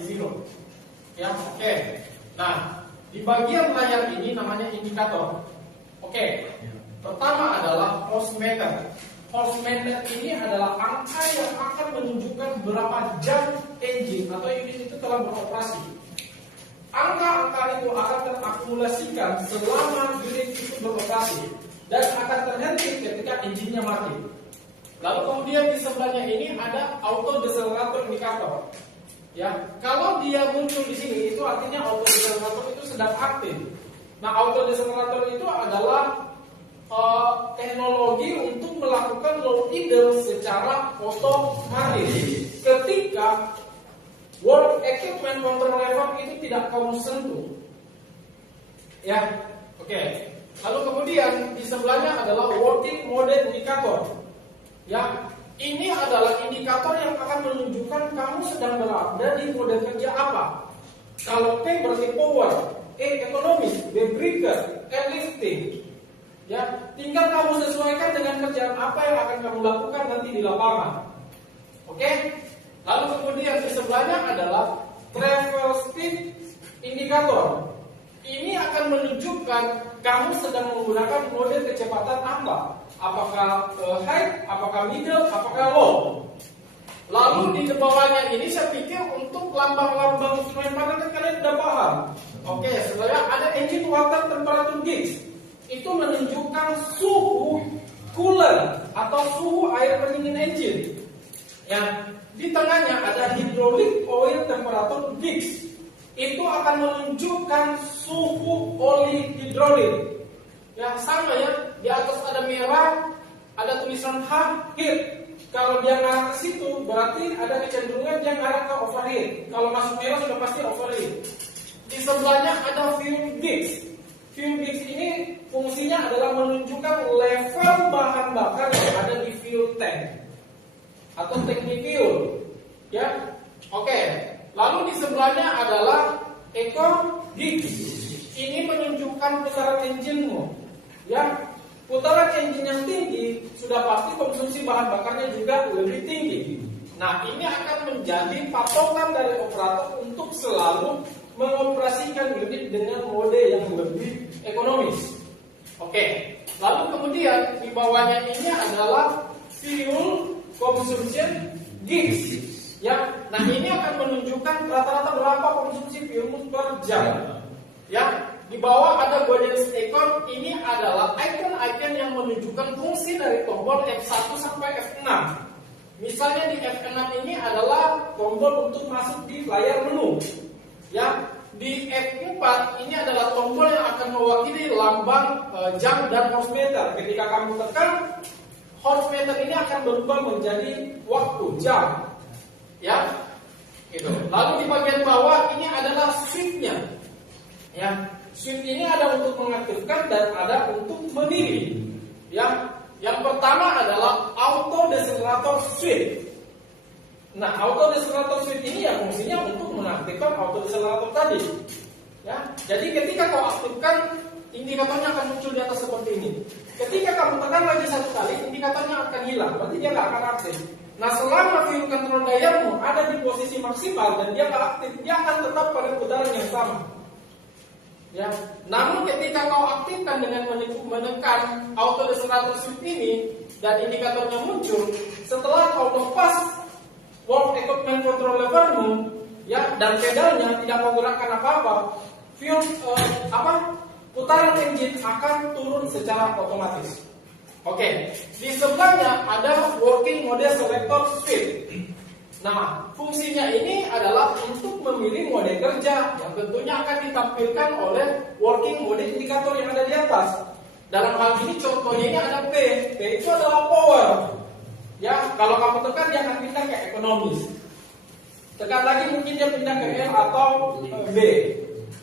N0. Ya, oke. Nah, di bagian layar ini namanya indikator. Oke. Pertama adalah voltmeter. Voltmeter ini adalah angka yang akan menunjukkan berapa jam engine atau unit itu telah beroperasi. Angka-angka itu akan terakumulasikan selama unit itu beroperasi dan akan terhenti ketika engine-nya mati. Lalu kemudian di sebelahnya ini ada auto decelerator indikator. Ya, kalau dia muncul di sini itu artinya auto decelerator itu sedang aktif. Nah, auto decelerator itu adalah teknologi untuk melakukan low idle secara otomatis ketika work equipment control lever itu tidak kamu sentuh. Ya, oke. Lalu kemudian di sebelahnya adalah working mode indikator. Ya, ini adalah indikator yang akan menunjukkan kamu sedang berada di mode kerja apa. Kalau P berarti power, E ekonomis, B breaker, L lifting. Ya, tinggal kamu sesuaikan dengan kerjaan apa yang akan kamu lakukan nanti di lapangan. Oke? Lalu kemudian di sebelahnya adalah travel speed indikator. Ini akan menunjukkan kamu sedang menggunakan mode kecepatan apa? Apakah high, apakah middle, apakah low? Lalu di bawahnya ini saya pikir untuk lambang-lambang instrumen panel kan kalian sudah paham. Oke, sebenarnya ada engine water temperature gauge. Itu menunjukkan suhu coolant atau suhu air pendingin engine. Ya, di tengahnya ada hydraulic oil temperature gauge. Itu akan menunjukkan suhu oli hidrolik. Ya, sama ya. Di atas ada merah, ada tulisan H, heat. Kalau dia ngarah ke situ, berarti ada kecenderungan dia ngarah ke overheat. Kalau masuk merah sudah pasti overheat. Di sebelahnya ada fuel gauge. Fuel gauge ini fungsinya adalah menunjukkan level bahan bakar yang ada di fuel tank atau teknik fuel. Ya, oke. Lalu di sebelahnya adalah eco gauge. Ini menunjukkan putaran engine-mu. Ya, putaran engine yang tinggi sudah pasti konsumsi bahan bakarnya juga lebih tinggi. Nah, ini akan menjadi patokan dari operator untuk selalu mengoperasikan unit dengan mode yang lebih ekonomis. Oke. Lalu kemudian di bawahnya ini adalah fuel consumption gauge. Ya, nah ini akan menunjukkan rata-rata berapa konsumsi fuel per jam. Ya, di bawah ada guidance icon. Ini adalah icon-icon yang menunjukkan fungsi dari tombol F1 sampai F6. Misalnya di F6 ini adalah tombol untuk masuk di layar menu. Ya, di F4 ini adalah tombol yang akan mewakili lambang jam dan horse meter. Ketika kamu tekan, horse meter ini akan berubah menjadi waktu jam. Ya, gitu. Lalu di bagian bawah ini adalah switch-nya. Ya, switch ini ada untuk mengaktifkan dan ada untuk mengirim. Ya, yang pertama adalah auto decelerator switch. Nah, auto decelerator switch ini ya fungsinya untuk mengaktifkan auto decelerator tadi. Ya, jadi ketika kau aktifkan, indikatornya akan muncul di atas seperti ini. Ketika kamu tekan lagi satu kali, indikatornya akan hilang, berarti dia nggak akan aktif. Nah, selama fuel control dialmu ada di posisi maksimal dan dia nggak aktif, dia akan tetap pada putaran yang sama. Ya, namun ketika kau aktifkan dengan menekan auto decelerator switch ini dan indikatornya muncul, setelah kau lepas work equipment control levermu, ya, dan pedalnya tidak menggerakkan apa-apa, fuel putaran engine akan turun secara otomatis. Oke, di sebelahnya ada working mode selector speed. Nah, fungsinya ini adalah untuk memilih mode kerja yang tentunya akan ditampilkan oleh working mode indikator yang ada di atas. Dalam hal ini contohnya ini ada P. P itu adalah power. Ya, kalau kamu tekan dia akan pindah ke ekonomis. Tekan lagi mungkin dia pindah ke L atau B.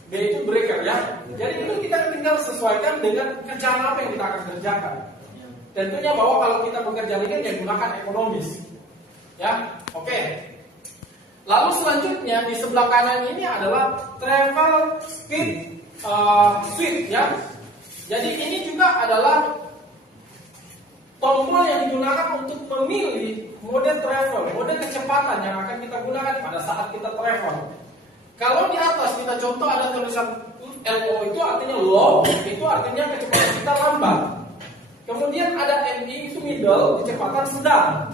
B itu breaker ya. Jadi itu kita tinggal sesuaikan dengan kerjaan apa yang kita akan kerjakan. Tentunya bahwa kalau kita bekerja ringan ya gunakan ekonomis. Ya, oke. Lalu selanjutnya di sebelah kanan ini adalah travel speed switch ya. Jadi ini juga adalah tombol yang digunakan untuk memilih mode travel, mode kecepatan yang akan kita gunakan pada saat kita travel. Kalau di atas kita contoh ada tulisan LO, itu artinya low, itu artinya kecepatan kita lambat. Kemudian ada MI, itu middle, kecepatan sedang.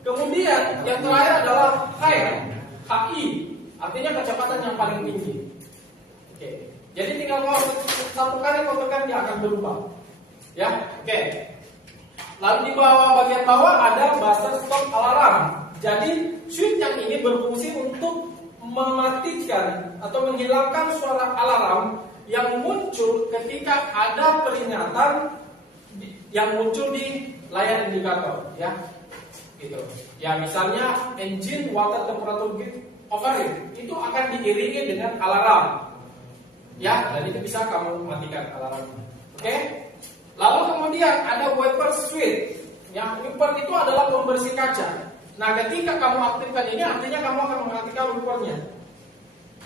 Kemudian yang terakhir adalah high, HI, artinya kecepatan yang paling tinggi. Oke. Jadi tinggal kalau satu kali kau tekan dia akan berubah. Ya, oke. Lalu di bagian bawah ada buzzer stop alarm. Jadi switch yang ini berfungsi untuk mematikan atau menghilangkan suara alarm yang muncul ketika ada peringatan yang muncul di layar indikator, ya. Gitu. Ya, misalnya engine water temperature gauge overheat itu akan diiringi dengan alarm. Ya, dan itu bisa kamu matikan alarmnya. Oke? Lalu kemudian ada wiper switch. Yang wiper itu adalah pembersih kaca. Nah, ketika kamu aktifkan ini artinya kamu akan mengaktifkan wipernya.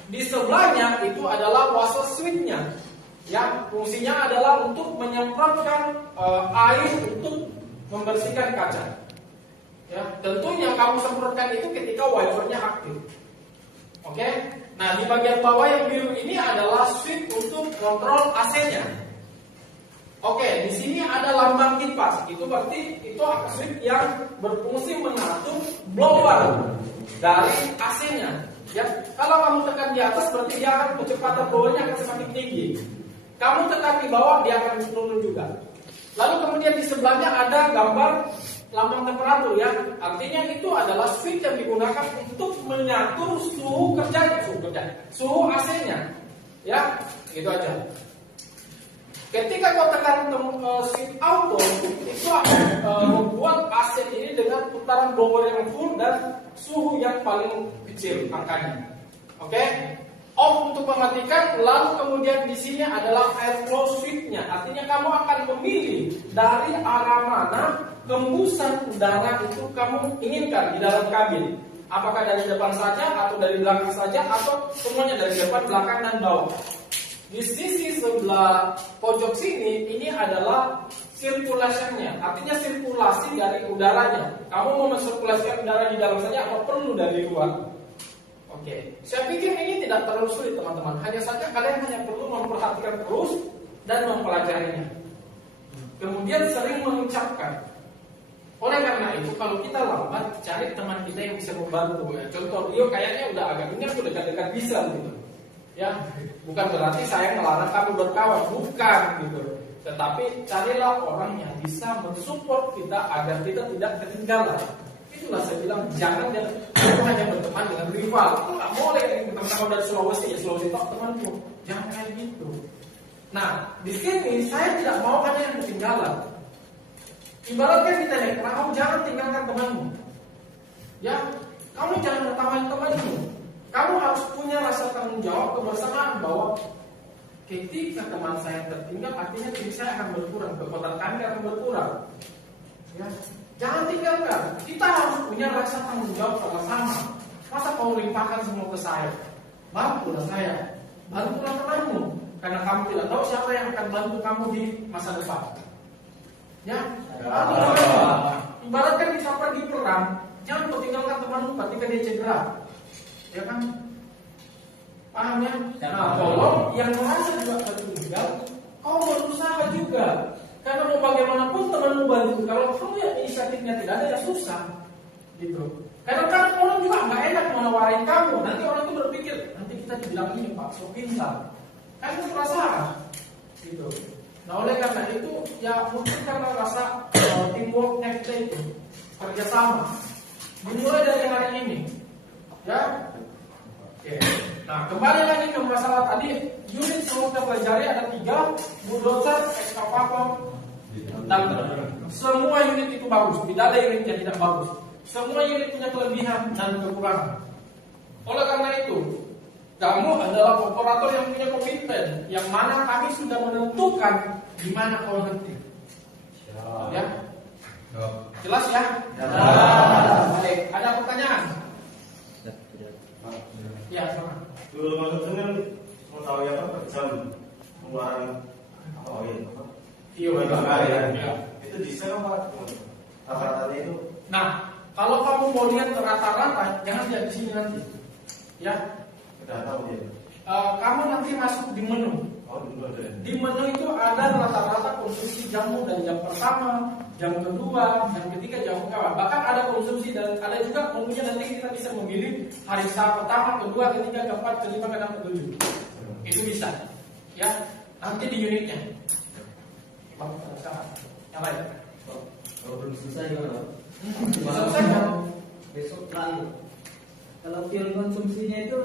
Di sebelahnya itu adalah washer switch-nya. Ya, fungsinya adalah untuk menyemprotkan air untuk membersihkan kaca. Ya, tentunya kamu semprotkan itu ketika wipernya aktif. Oke? Nah, di bagian bawah yang biru ini adalah switch untuk kontrol AC-nya. Oke, di sini ada lambang kipas. Itu berarti itu switch yang berfungsi mengatur blower dari AC-nya. Ya, kalau kamu tekan di atas berarti dia akan kecepatan blowernya akan semakin tinggi. Kamu tekan di bawah dia akan turun juga. Lalu kemudian di sebelahnya ada gambar lambang temperatur, ya. Artinya itu adalah switch yang digunakan untuk mengatur suhu suhu AC-nya. Ya, gitu aja. Ketika kau tekan switch auto, itu akan membuat AC ini dengan putaran blower yang full dan suhu yang paling kecil angkanya. Oke? Off untuk mematikan, lalu kemudian di sini adalah airflow switch-nya. Artinya kamu akan memilih dari arah mana hembusan udara itu kamu inginkan di dalam kabin. Apakah dari depan saja atau dari belakang saja atau semuanya dari depan, belakang dan bawah. Di sisi sebelah pojok sini ini adalah sirkulasinya, artinya sirkulasi dari udaranya. Kamu mau mensirkulasikan udara di dalam saja atau perlu dari luar? Oke, saya pikir ini tidak terlalu sulit teman-teman. Hanya saja kalian hanya perlu memperhatikan terus dan mempelajarinya. Kemudian sering mengucapkan. Oleh karena itu, kalau kita lambat, cari teman kita yang bisa membantu. Ya. Contoh, Rio kayaknya udah agak ingat, udah dekat-dekat bisa gitu. Ya, bukan berarti saya melarang kamu berkawan, bukan gitu. Tetapi carilah orang yang bisa mensupport kita agar kita tidak ketinggalan. Itulah saya bilang jangan hanya berteman dengan rival. Itu nggak boleh teman-teman dari Sulawesi, ya Sulawesi Tok temanku. Jangan kayak gitu. Nah, di sini saya tidak mau hanya yang ketinggalan. Ibaratkan kita naik perahu, jangan tinggalkan temanmu. Ya, kamu jangan bertahan temanmu. Kamu harus punya rasa tanggung jawab kebersamaan bahwa ketika teman saya tertinggal, artinya diri saya akan berkurang, kekuatan kami akan berkurang. Ya, jangan tinggalkan. Kita harus punya rasa tanggung jawab sama-sama. Masa kau limpahkan semua ke saya? Bantulah saya, bantulah temanmu, karena kamu tidak tahu siapa yang akan bantu kamu di masa depan. Ya, ibaratkan kita pergi perang, jangan kau tinggalkan temanmu ketika dia cedera. Ya kan? Paham ya? Nah, tolong yang merasa juga tertinggal, kau berusaha juga. Karena mau bagaimanapun temanmu bantu, kalau kamu yang inisiatifnya tidak ada, ya susah. Gitu. Karena kan orang juga nggak enak menawarin kamu. Nanti orang itu berpikir, nanti kita dibilang ini Pak, so pintar. Kan itu perasaan. Gitu. Nah, oleh karena itu, ya mungkin karena rasa teamwork next day itu kerjasama. Dimulai dari hari ini. Ya. Oke. Nah, kembali lagi ke masalah tadi, unit semua kita pelajari ada 3, bulldozer, ekskavator, dan semua unit itu bagus. Tidak ada unit yang tidak bagus. Semua unit punya kelebihan dan kekurangan. Oleh karena itu, kamu adalah operator yang punya komitmen, yang mana kami sudah menentukan di mana kau nanti. Ya, jelas ya? Baik, ada pertanyaan? Ya, sama. Dulu maksudnya kan mau tahu ya per jam pengeluaran apa oil? Fuel ya. Itu di sana Pak. Rata-ratanya itu. Nah, kalau kamu mau lihat rata-rata, jangan lihat di sini nanti. Ya, Udah tahu dia. kamu nanti masuk di menu. Oh, dulu ada. Di menu itu ada rata-rata konsumsi jamu dari jam pertama, jam kedua, jam ketiga, jam keempat. Bahkan ada konsumsi dan ada juga menunya nanti kita bisa memilih hari pertama, kedua, ketiga, keempat, kelima, keenam, ketujuh. Itu bisa. Ya, nanti di unitnya. Bang, sekarang yang lain. Kalau belum selesai gimana? Selesai kan? Besok lalu. Kalau fuel konsumsinya itu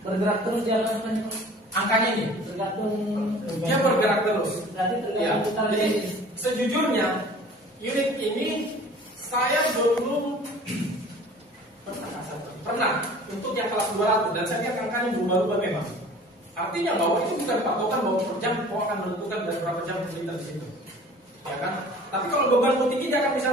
bergerak terus dia akan Angkanya ini, tergantung dia bergerak terus. berarti Ya, tergantung kita jadi sejujurnya unit ini saya dulu pernah untuk yang kelas 200 dan saya lihat angkanya berubah-ubah memang. Artinya bahwa itu bukan patokan bahwa per jam kau akan menentukan dari berapa jam kita di situ, ya kan? Tapi kalau beban tinggi dia akan bisa